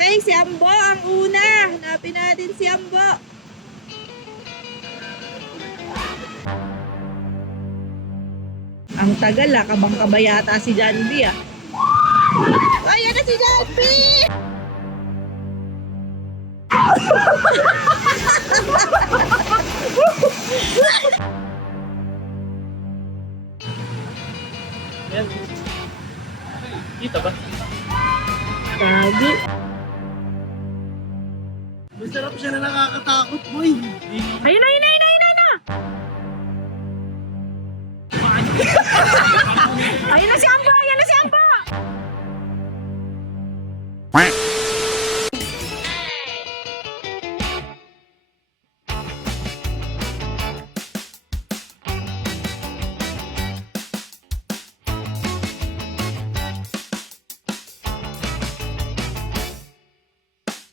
Okay, si Ambo ang una. Hanapin natin si Ambo. Ang tagal kabang-kaba yata si John B ah. Ayan na si John B! Yan. Kita ba? Tagi. Masarap siya na nakakatakot, boy. Ayun na! Ayun na si Ambo! Ayun na si Ambo!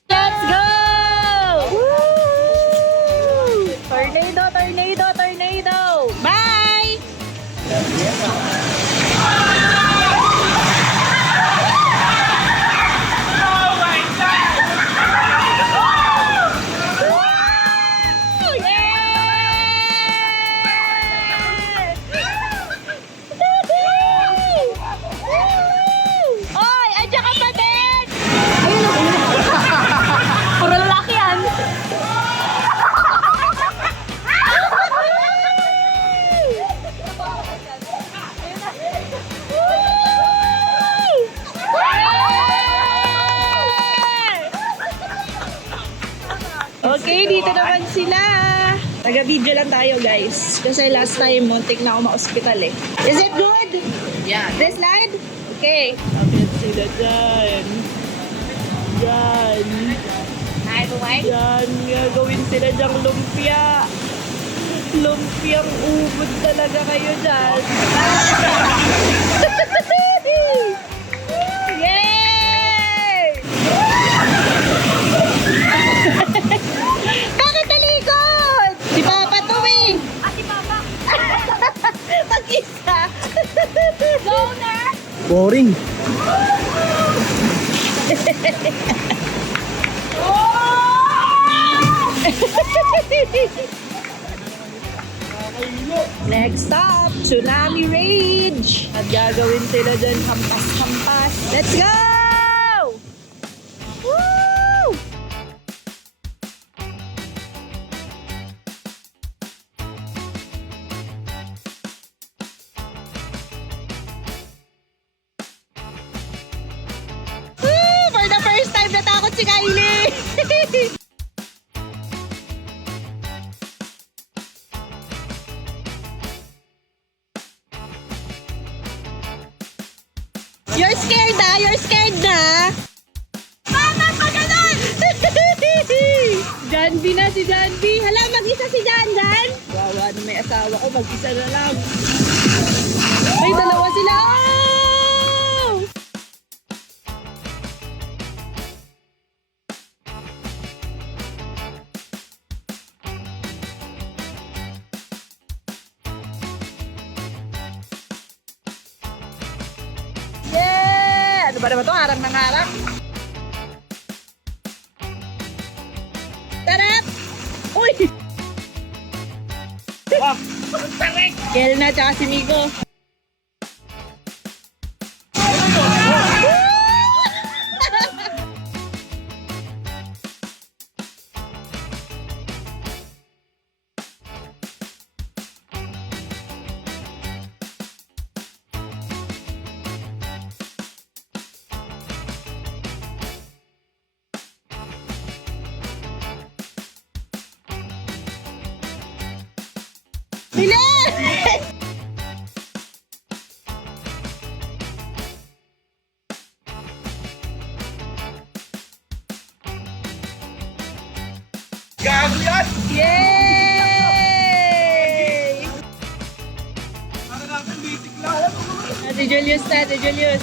Let's go! Woo! Tornado! Bye! Oy, andiyan ka pa din! Puro lalaki yan. Okay, dito naman sila. Taga-video lang tayo, guys. Kasi last time, muntik na ako ma-hospital eh. Is it good? Yeah. This slide? Okay. Kapit sila dyan. Dyan. Dyan. Gagawin sila dyang lumpia. Lumpiang ubod talaga kayo dyan. Yay! Bakit talikod? Si Papa to eh. Si Papa. Mag-isa. Go na! Boring. Next stop, Tsunami Rage. At gagawin sila dyan hampas-hampas. Let's go! Woo! Woo! For the first time, natakot si Kylie! You're scared na? You're scared na? Mama, pa ganun! John B na si John B. Hala, mag-isa si John Dan. Wawa na may asawa ko, mag-isa na lang. May dalawa sila. Oh! Yeah! Ano ba naman ito? Harang ng harang. Tarap! Uy! Kelna tsaka si Migo. Bilis! Gago yan! Yay! Para natin basic lang. Ate Julius na, Ate Julius.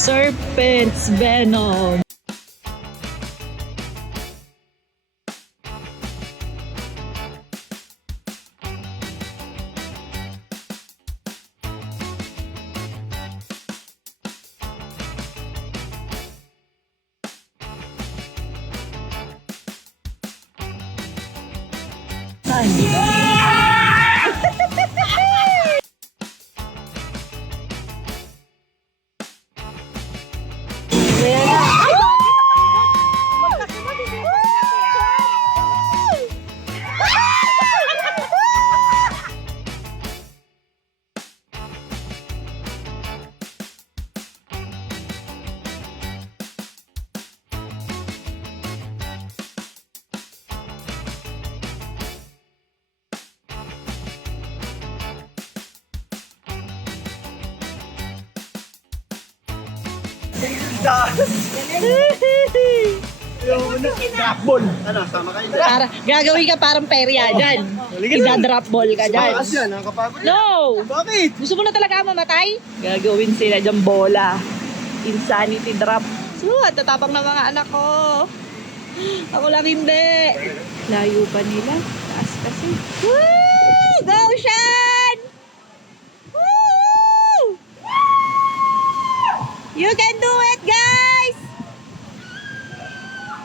Serpent's Venom. Drop ball. Ano, sama kayo dyan? Para, gagawin ka parang perya dyan. Ida-drop ball ka dyan. Takas yan, nakakapagod yan. No! Bakit? Gusto mo na talaga mamatay? Gagawin sila dyan bola. Insanity drop. So, at tatapang ng mga anak ko. Ako lang hindi. Layo pa nila. Taas kasi. Woo! Go, Shan! Woo! You can do it, guys!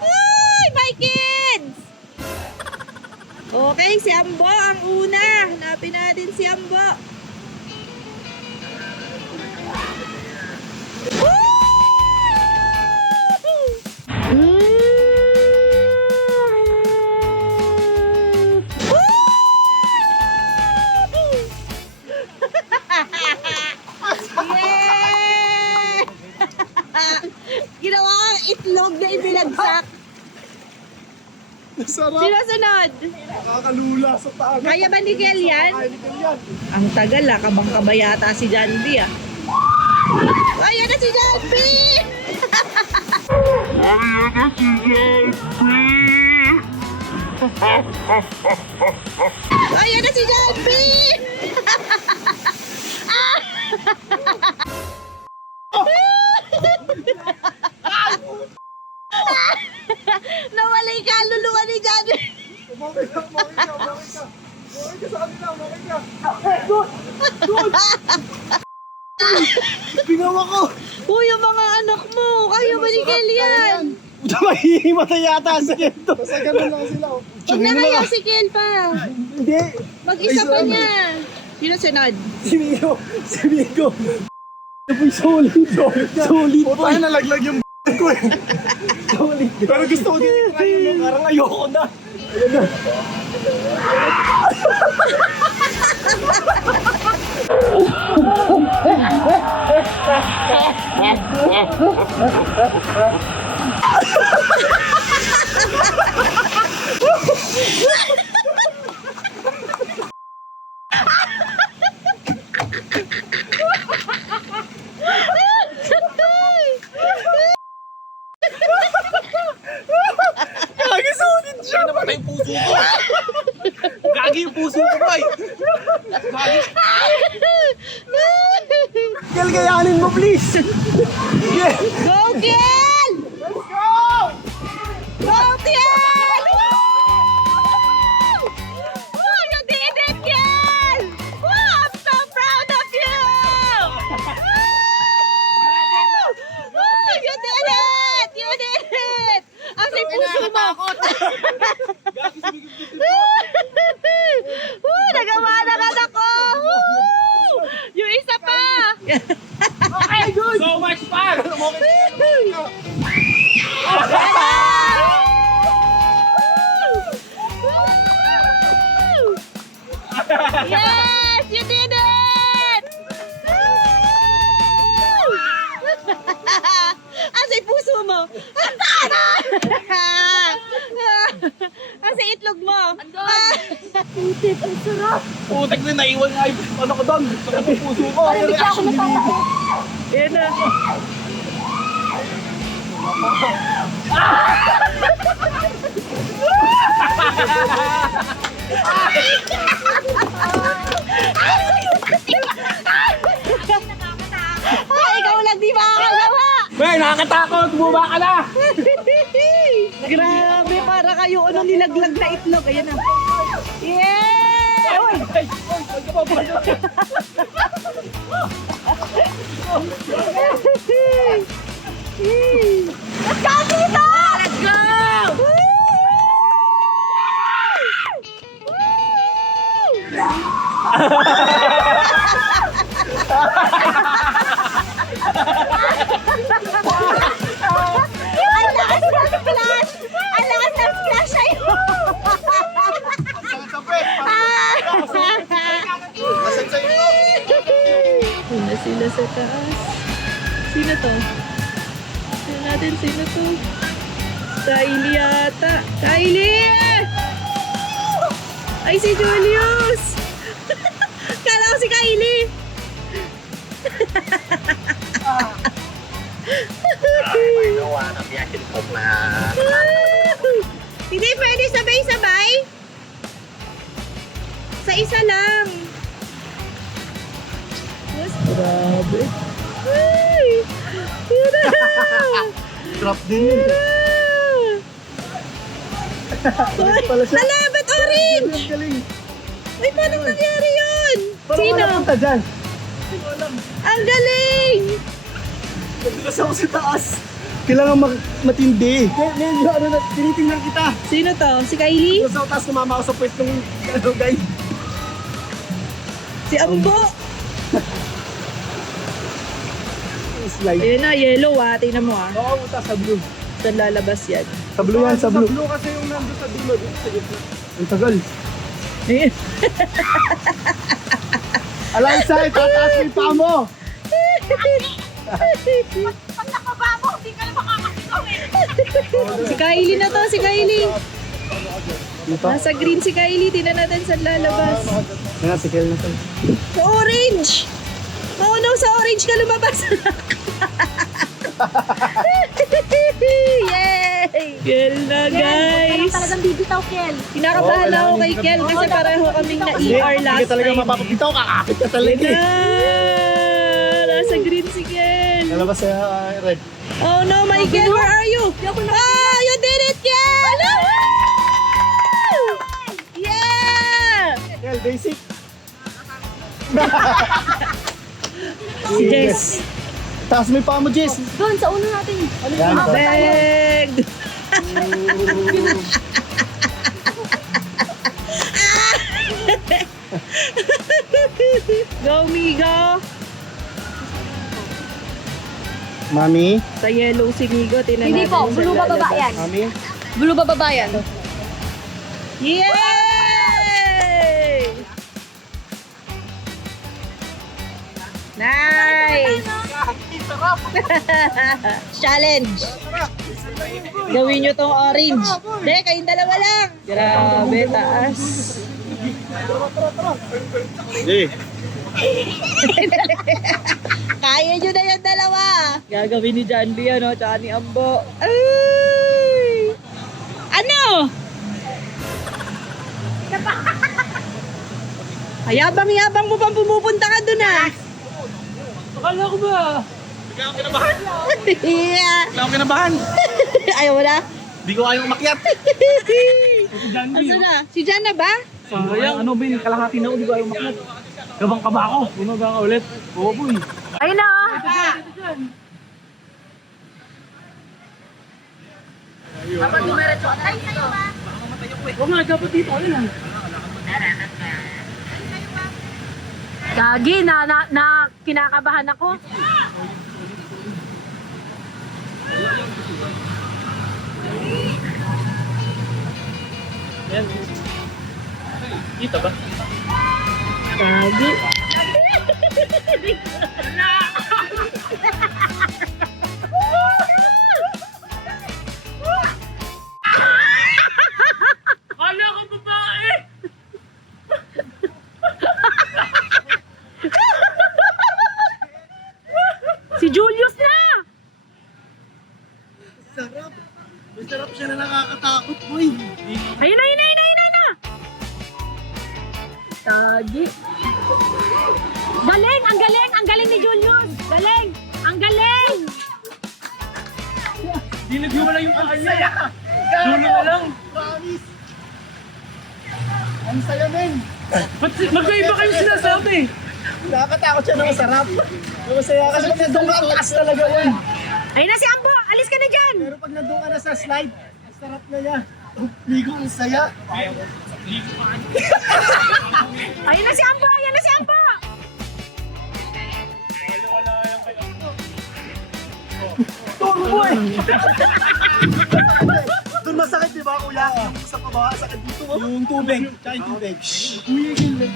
Uy, my kids! Okay, si Ambo ang una. Hanapin natin si Ambo. Yeah! Ginawa kang itlog na ibinagsak. Sarap. Sino sunod? Nakakalula sa taas. Kaya ba ni Kel yan? yan. Ang tagal kabang-kaba yata si Jandy ah. Ayan na si Jandy! Ayan na si Jandy! Nawala yung kaluluwa ni Jandy. Umakit ka, umakit ka, umakit ka. Umakit ka sa kanila, umakit ka. Binawa ko. Uy, yung mga anak mo. Kaya ba ni Kel yan? Mahihimatay yata sa ganito. Basta ganun lang sila. Huwag na kaya si Kel pa. Hindi. Mag-isa pa niya. Sino sunod? Si Migo. Si Migo. Apoy solid. Solid. Puta na nalaglag yung ko eh. Solid. Pero gusto ko din i-try yun. Parang ayoko na. Ayun na. Gagi solid siya. Namatay yung puso ko. Gagi yung puso ko, boy. Gagi. Kel, kayanin mo please. Yeah. Go, Kel! Let's go! Go, Kel! Oh, you did it, Kel! Oh, I'm so proud of you! Oh, you did it! You did it! Asa yung puso mo? Oh, nagawa na anak ko! Woo! Yung isa pa! Okay, good! So much fun! Yes! You did it! Asa yung puso mo? Asa yung itlog mo? Putik, ang sarap! Putik na naiwan nga yung ano ko doon. Sa puso ko. Ay, bigla ako natatawa. Ayan na. Ikaw lang di makakagawa! Ay, nakakatakot! Bumaba ka na! Grabe, para kayo ano nilaglag na itlog. Ayan na. Yeah! Uy! Let's go, Tito! Let's go! Ang lakas ng splash! Ang lakas ng splash sa'yo! Sino sila sa taas? Sino to? Sino natin? Sino to? Kylie yata. Kylie! Ay, si Julius! Kala ko si Kylie! Hindi pwede sabay-sabay? Sa isa lang. Grabe. Ay! Yun na! Trap din yun. Pala siya. Hala, ba't orange? Ang galing. Ay, paano nangyari yun? Parang Sino? wala punta dyan. Ang galing! Nagbigas ako sa taas. Kailangan matindi. Ngayon, ano na, tinitingnan kita. Sino to? Si Kylie? Nagbigas ako taas, tumama ako sa pwestong, ano, guys. Si Ambo? Slide. Ayun na, yellow ah. Tingnan mo ah. Oo, uta sa blue. Saan lalabas yan? Sa blue yan, sa blue. Sa blue kasi yung nandun sa dulo, dito sa gitna. Ang tagal. Ayun. Alaysa, itataas mo yung paa mo. Pag nakaba mo, hindi ka na makakasigaw eh. Si Kylie na to, si Kylie. Dito? Nasa green si Kylie. Tingnan natin saan lalabas. Yan, si Kel na to. Sa orange! Oh no, sa orange ka lumabas. Yay! Kel na guys. Talagang bibitaw, Kel. Kinakabahan ako kay Kel kasi pareho kaming na-ER Hindi last ka talaga time. mapapapitaw, kakapit ka talaga eh. Nasa green si Kel. Lalabas sa red. Oh no, Michael, where are you? Ah, you did it, Kel! Yeah! Kel, basic. Si Jess. Taas mo yung paa mo, Jess. Doon, sa uno natin. Yan, Beg! Go, Migo! Mami. Sa yellow si Migo, tinan Hindi natin po, saan blue bababa lalabas. yan. Mami. Blue bababa yan. Yay! Nice! Challenge! Gawin nyo tong orange. Hindi, kayong dalawa lang. Grabe, taas. Hindi. Kaya nyo na yung dalawa. Gagawin ni John B, ano, tsaka ni Ambo. Ay! Ano? Ayabang-yabang mo pang pumupunta ka dun ah. Akala ko ba? Bigla akong kinabahan. Yeah. Bigla akong kinabahan. Ayaw mo na? Di ko kayong umakyat. Asa na? Si John na ba? Sayang. Ano ba yung kalahati na ako, di ko kayong umakyat. Kabang-kaba ako. Bumaga ka ulit. Oo, boy. Ayun na. Kapag dumiretso ka tayo dito. Huwag nga, dapat dito. Ano lang? Gagi, na kinakabahan ako. Yan. Dito ba? Gagi. Akala ko babae! Si Julius na! Sarap. Masarap siya na nakakatakot, boy. Ayun na! Gagi. Galing! Ang galing! Ang galing ni Julius! Galing! Ang galing! Hindi naghiwala yung kanya. Dulo na lang. Promise! Ang saya, men! Ba't magkaiba kayo sinasabi? Nakakatakot siya na masarap. Masaya kasi pag nandun ka, ang taas talaga yan. Ayun na si Ambo! Alis ka na dyan! Pero pag nandun ka na sa slide, ang sarap na niya. Ligo, ang saya. Ayun na si Ambo! Ayun na si Ambo! Turbo eh! Doon masakit, di ba, kuya? Yung sa pababa, sakit dito. Yung tubig, tsaka yung tubig. Kuya, gilid.